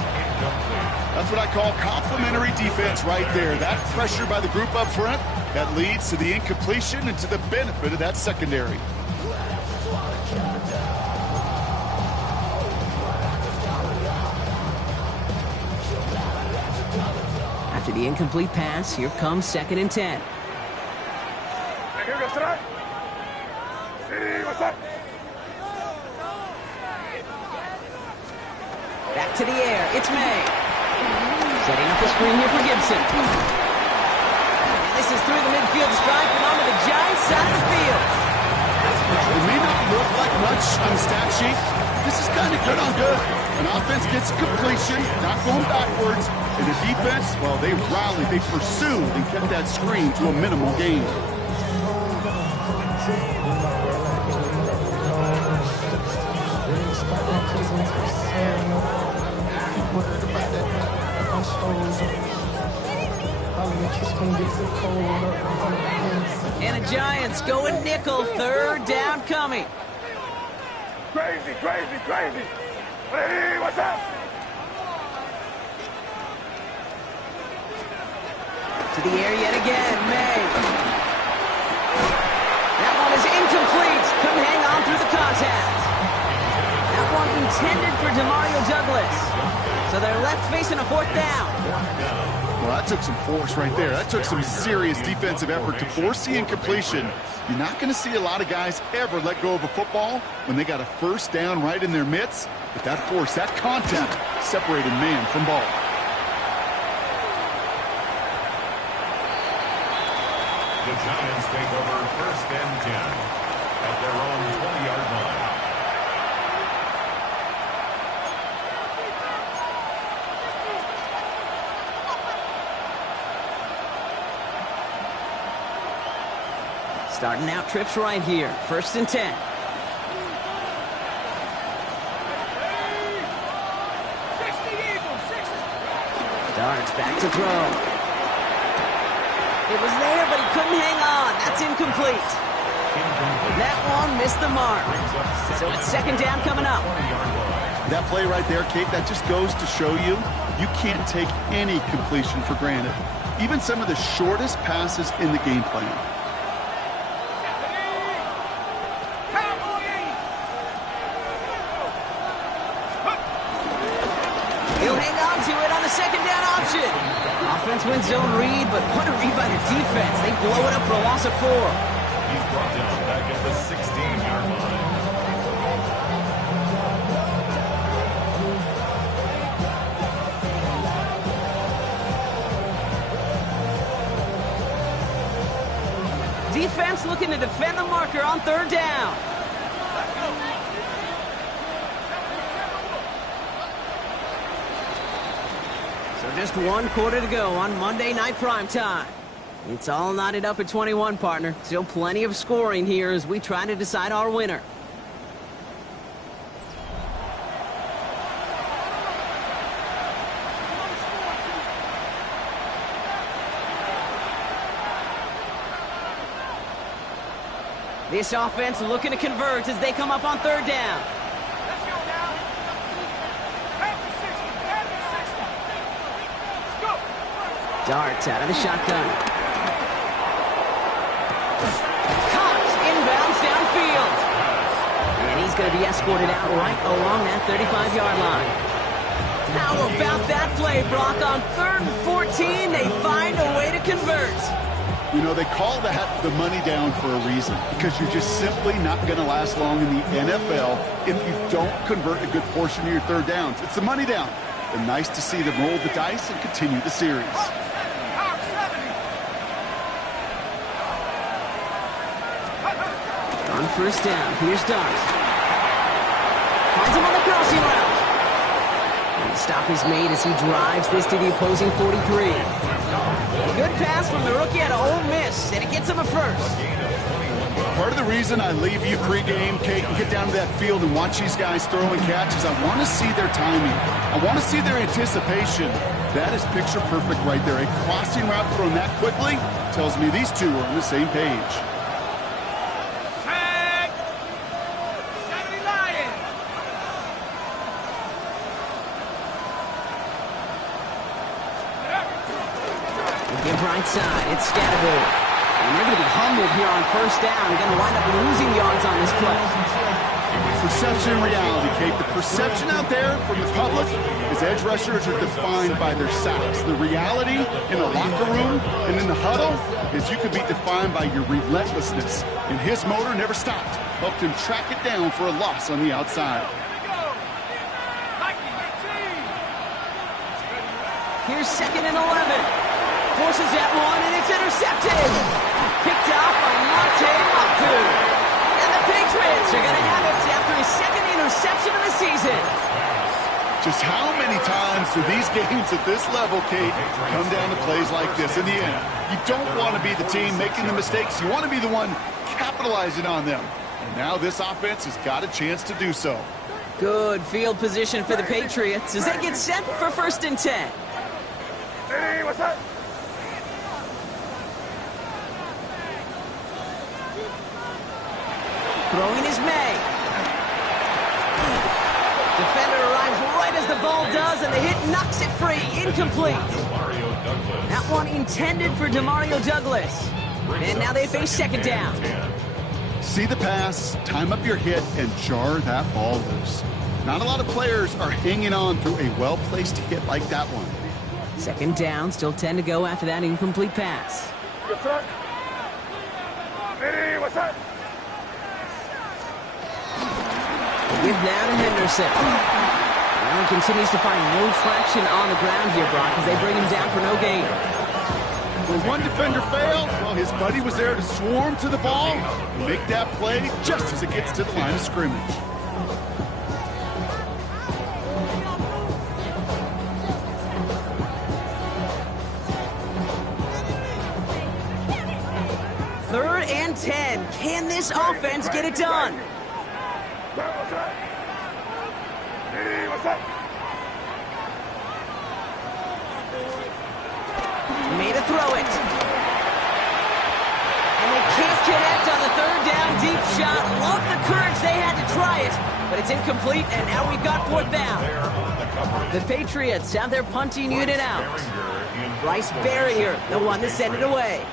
That's what I call complimentary defense right there. That pressure by the group up front, that leads to the incompletion and to the benefit of that secondary. After the incomplete pass, here comes 2nd and 10. Here goes tonight. Eddie, what's that? Back to the air. It's May. Setting up the screen here for Gibson. And this is through the midfield stripe and onto the Giants side of the field. It may not look like much on the stat sheet. This is kind of good on good. An offense gets completion, not going backwards. And the defense, well, they rallied, they pursued, and kept that screen to a minimal gain. And the Giants going nickel, 3rd down coming. Crazy. Eddie, what's up? To the air yet again, May. That one is incomplete. Couldn't hang on through the contact. That one intended for Demario Douglas. So they're left facing a 4th down. Well, that took some force right there. That took some serious defensive effort to force the incompletion. You're not going to see a lot of guys ever let go of a football when they got a 1st down right in their midst. But that force, that contact, separated man from ball. The Giants take over 1st and 10 at their own 20-yard line. Starting out trips right here. 1st and 10. Darts back to throw. It was there, but he couldn't hang on. That's incomplete. That one missed the mark. So it's 2nd down coming up. That play right there, Kate, that just goes to show you can't take any completion for granted. Even some of the shortest passes in the game plan. He'll hang on to it on the 2nd down option. Offense wins zone read, but what a read by the defense. They blow it up for a loss of 4. He's brought down back at the 16-yard line. defense looking to defend the marker on third down. So just 1 quarter to go on Monday Night Primetime. It's all knotted up at 21, partner. Still plenty of scoring here as we try to decide our winner. This offense looking to convert as they come up on third down. Let's go now. Half the 60. Half the 60. Let's go. Darts out of the shotgun. Cox inbounds downfield. And he's going to be escorted out right along that 35-yard line. How about that play, Brock? On 3rd and 14, they find a way to convert. You know, they call that the money down for a reason, because you're just simply not going to last long in the NFL if you don't convert a good portion of your third downs. It's the money down. And nice to see them roll the dice and continue the series. On first down, here's Dart. Finds him on the crossing route. And the stop is made as he drives this to the opposing 43. Good pass from the rookie out of Ole Miss, and it gets him a first. Part of the reason I leave you pregame, Kate, and get down to that field and watch these guys throw and catch is I want to see their timing. I want to see their anticipation. That is picture perfect right there. A crossing route thrown that quickly tells me these two are on the same page. Tag. 70 Lions. Give right side, it's Scatterboard. And they're going to be humbled here on first down. They're going to wind up losing yards on this play. Perception and reality, Kate. The perception out there from the public is edge rushers are defined by their sacks. The reality in the locker room and in the huddle is you could be defined by your relentlessness. And his motor never stopped. Helped him track it down for a loss on the outside. Here's 2nd and 11. Forces that one, and it's intercepted. Picked off by Monte Maku. And the Patriots are going to have it after his 2nd interception of the season. Just how many times do these games at this level, Kate, come down to plays like this? In the end, you don't want to be the team making the mistakes. You want to be the one capitalizing on them. And now this offense has got a chance to do so. Good field position for the Patriots as they get set for 1st and 10. Hey, what's up? Throwing is May. Defender arrives right as the ball does, and the hit knocks it free. Incomplete. That one intended for Demario Douglas. And now they face 2nd down. See the pass, time up your hit, and jar that ball loose. Not a lot of players are hanging on through a well-placed hit like that one. 2nd down, still 10 to go after that incomplete pass. What's up? Hey, what's up? Give now to Henderson. Well, he continues to find no traction on the ground here, Brock, as they bring him down for no gain. When one defender failed, well, his buddy was there to swarm to the ball and make that play just as it gets to the line of scrimmage. Third and 10. Can this offense get it done? What's up? Hey, what's up? Made a throw it. And they can't connect on the 3rd down deep shot. Love the courage they had to try it, but it's incomplete, and now we've got 4th down. The Patriots have their punting unit out. Bryce Barrier, the one to send it away.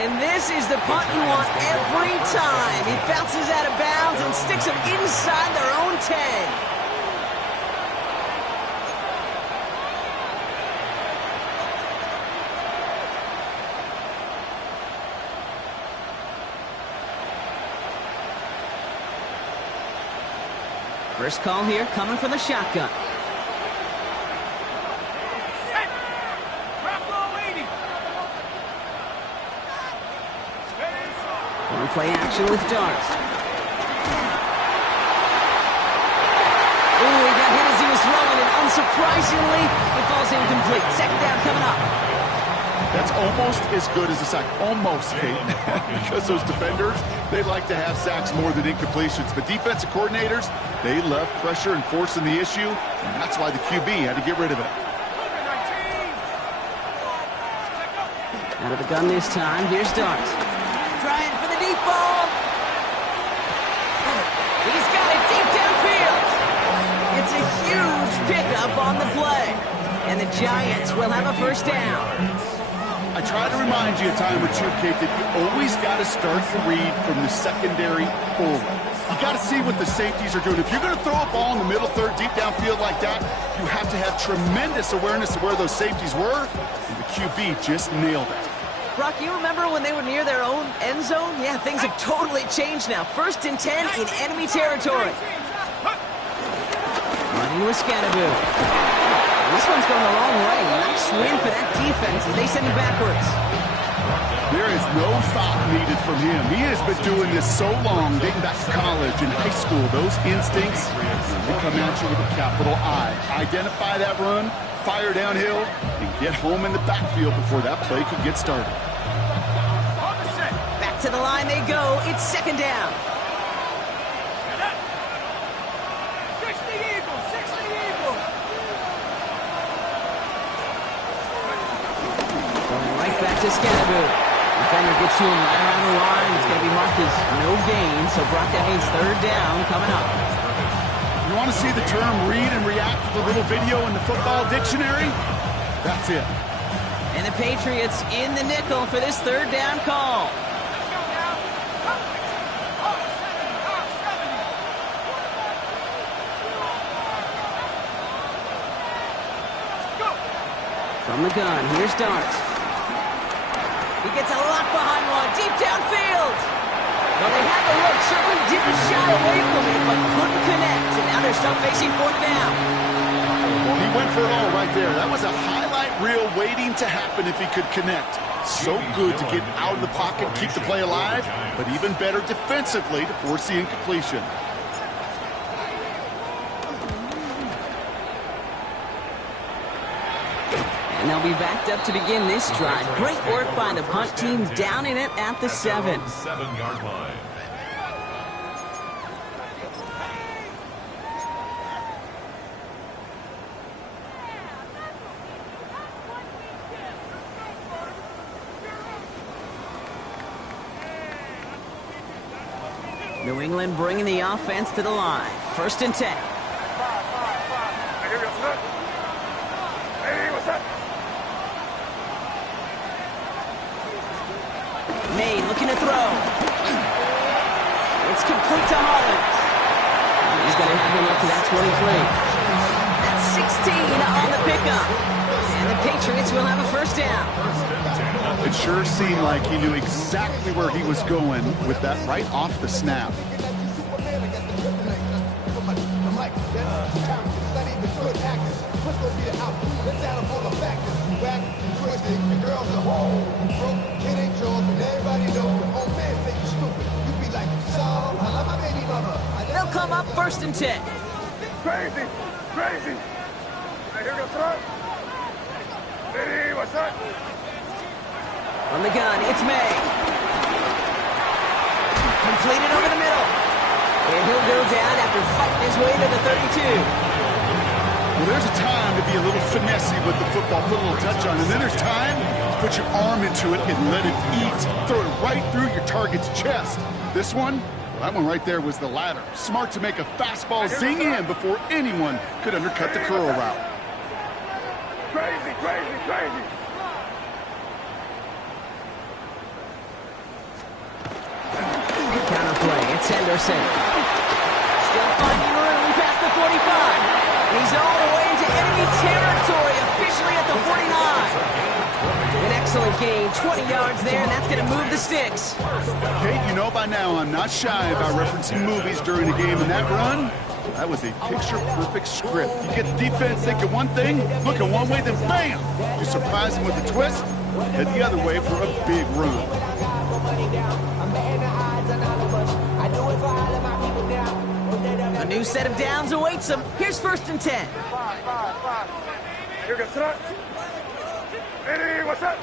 And this is the punt you want every time. He bounces out of bounds and sticks them inside their own 10. First call here coming from the shotgun. On play action with Dart. Ooh, he got hit as he was throwing, and unsurprisingly, it falls incomplete. Second down coming up. That's almost as good as a sack. Almost, Kate. Because those defenders, they like to have sacks more than incompletions. But defensive coordinators, they love pressure and forcing the issue, and that's why the QB had to get rid of it. Out of the gun this time. Here's Dart. Trying for the deep ball. He's got it deep downfield. It's a huge pickup on the play. And the Giants will have a first down. I try to remind you a time or two, Kate, that you always got to start the read from the secondary forward. You got to see what the safeties are doing. If you're going to throw a ball in the middle third, deep downfield like that, you have to have tremendous awareness of where those safeties were, and the QB just nailed it. Brock, you remember when they were near their own end zone? Yeah, things have totally changed now. 1st and 10 in enemy territory. Running with Scatteroo. This one's going the wrong way. Nice win for that defense as they send him backwards. There is no thought needed from him. He has been doing this so long, dating back to college and high school. Those instincts, they come at you with a capital I. Identify that run, fire downhill, and get home in the backfield before that play could get started. Back to the line they go. It's second down. Going right back to Scatteroo. Defender gets to him right around the line. It's going to be marked as no gain. So Brock, that means third down coming up. You want to see the term read and react to the little video in the football dictionary? That's it. And the Patriots in the nickel for this third down call. From the gun, here's Dart. He gets a lock behind one, deep downfield. Well, they had the look, certainly didn't shy away from it, but couldn't connect. And now they're still facing fourth down. Well, he went for it all right there. That was a highlight reel waiting to happen if he could connect. So good to get out of the pocket, keep the play alive, but even better defensively to force the incompletion. And they'll be backed up to begin this drive. Great work by the punt team, downing it at the 7. 7-yard line. New England bringing the offense to the line. 1st and 10. May looking to throw. It's complete to Holland. He's going to have him up to that 23. That's 16 on the pickup. And the Patriots will have a first down. It sure seemed like he knew exactly where he was going with that right off the snap. They'll come up 1st and 10. Crazy, crazy. Here goes front. Hey, what's up? On the gun, it's May. Completed over the middle. And he'll go down after fighting his way to the 32. Well, there's a time to be a little finessey with the football, put a little touch on, and then there's time to put your arm into it and let it eat. Throw it right through your target's chest. This one, well, that one right there was the latter. Smart to make a fastball zing in before anyone could undercut the curl route. Crazy, crazy, crazy. Counterplay, it's Henderson. Still finding room past the 45. He's all the way into enemy territory, officially at the 49. An excellent gain, 20 yards there, and that's going to move the sticks. Kate, you know by now I'm not shy about referencing movies during the game, and that run, that was a picture-perfect script. You get the defense thinking one thing, looking one way, then bam! You surprise them with a twist, head the other way for a big run. new set of downs awaits them. Here's 1st and 10. Here goes tonight. Eddie, what's up?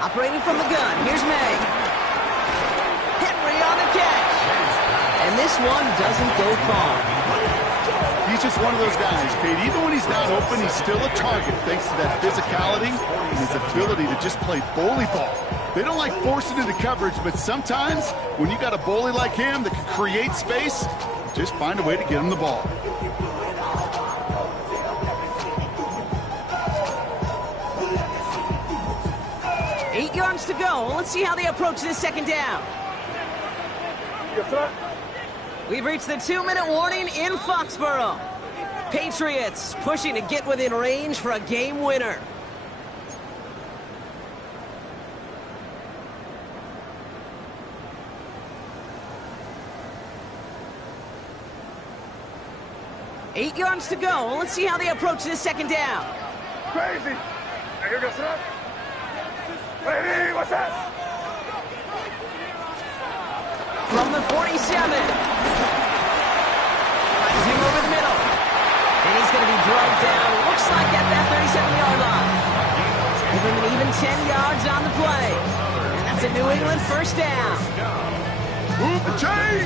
Operating from the gun, here's May. Henry on the catch. And this one doesn't go far. He's just one of those guys, Kate. Even when he's not open, he's still a target thanks to that physicality and his ability to just play bully ball. They don't like forcing into coverage, but sometimes when you got a bully like him that can create space, just find a way to get him the ball. Eight yards to go. Let's see how they approach this 2nd down. We've reached the 2-minute warning in Foxborough. Patriots pushing to get within range for a game winner. Eight yards to go. Let's see how they approach this 2nd down. Crazy. Here goes tonight. Eddie, what's up? From the 47. Finds him over the middle. And he's going to be drugged down. Looks like at that 37-yard line. Give him an even 10 yards on the play. And that's a New England 1st down. Move the chains!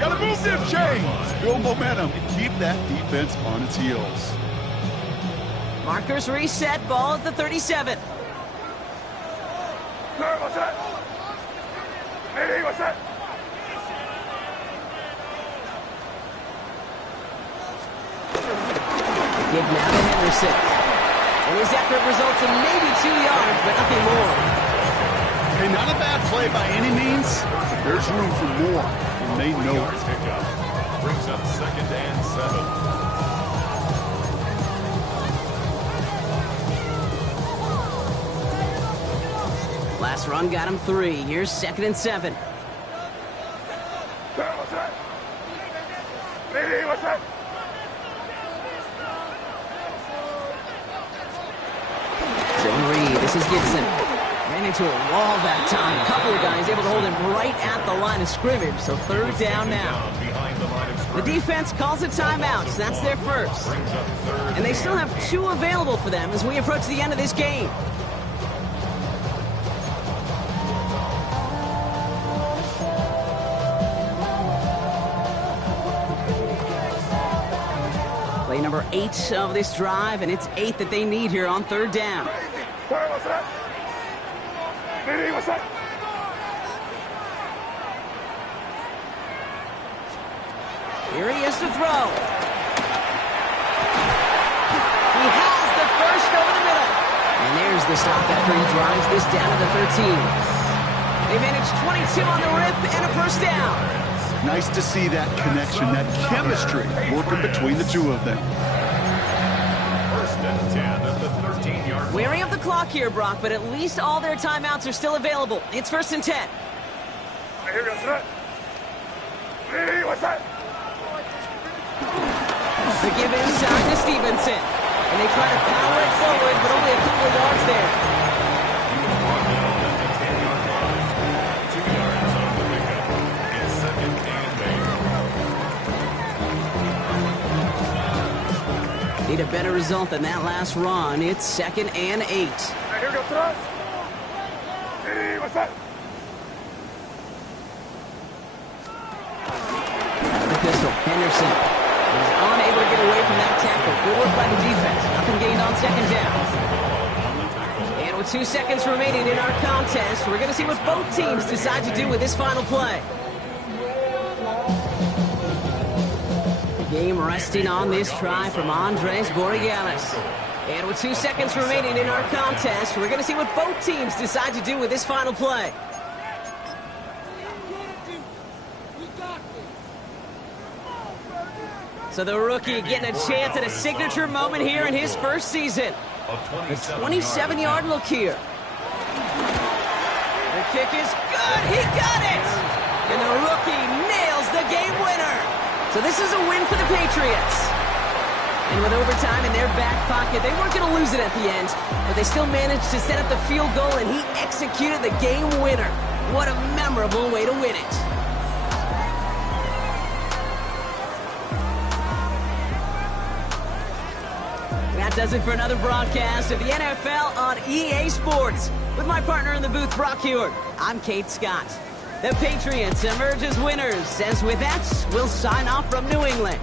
Gotta move them chains! Build momentum and keep that defense on its heels. Markers reset, ball at the 37. What's that? Eddie, what's that? Give now to Henderson. And his effort results in maybe 2 yards, but nothing more. Okay, not a bad play by any means, but there's room for more, and they know it. Brings up 2nd and 7. Last run got him 3. Here's 2nd and 7. What's that? Eddie, what's that? Zone read. This is Gibson. Ran into a wall that time. A couple of guys able to hold him right at the line of scrimmage. So 3rd down now. The defense calls a timeout. So that's their first. And they still have 2 available for them as we approach the end of this game. Play number 8 of this drive, and it's 8 that they need here on 3rd down. What's that? Eddie, what's that? Here he is to throw. He has the first over the middle. And there's the stop after he drives this down to the 13. They managed 22 on the rip and a 1st down. Nice to see that connection, that chemistry working between the 2 of them. 1st and 10 at the 13-yard line. Wary of the clock here, Brock, but at least all their timeouts are still available. It's 1st and 10. Here goes tonight. Eddie, what's that? The give inside to Stevenson. And they try to power it forward, but only a couple of yards there. 10-yard line. 2 yards on the pickup. It's 2nd and 8. Need a better result than that last run. It's 2nd and 8. Here goes tonight. Eddie, what's that? The pistol, Henderson. He's unable to get away from that tackle. Good work by the defense. Nothing gained on 2nd down. And with 2 seconds remaining in our contest, we're going to see what both teams decide to do with this final play. The game resting on this try from Andres Borregales. And with 2 seconds remaining in our contest, we're going to see what both teams decide to do with this final play. So the rookie getting a chance at a signature moment here in his first season. A 27-yard look here. The kick is good. He got it. And the rookie nails the game winner. So this is a win for the Patriots. And with overtime in their back pocket, they weren't going to lose it at the end, but they still managed to set up the field goal, and he executed the game winner. What a memorable way to win it. That does it for another broadcast of the NFL on EA Sports. With my partner in the booth, Brock Hewitt, I'm Kate Scott. The Patriots emerge as winners, as with that, we'll sign off from New England.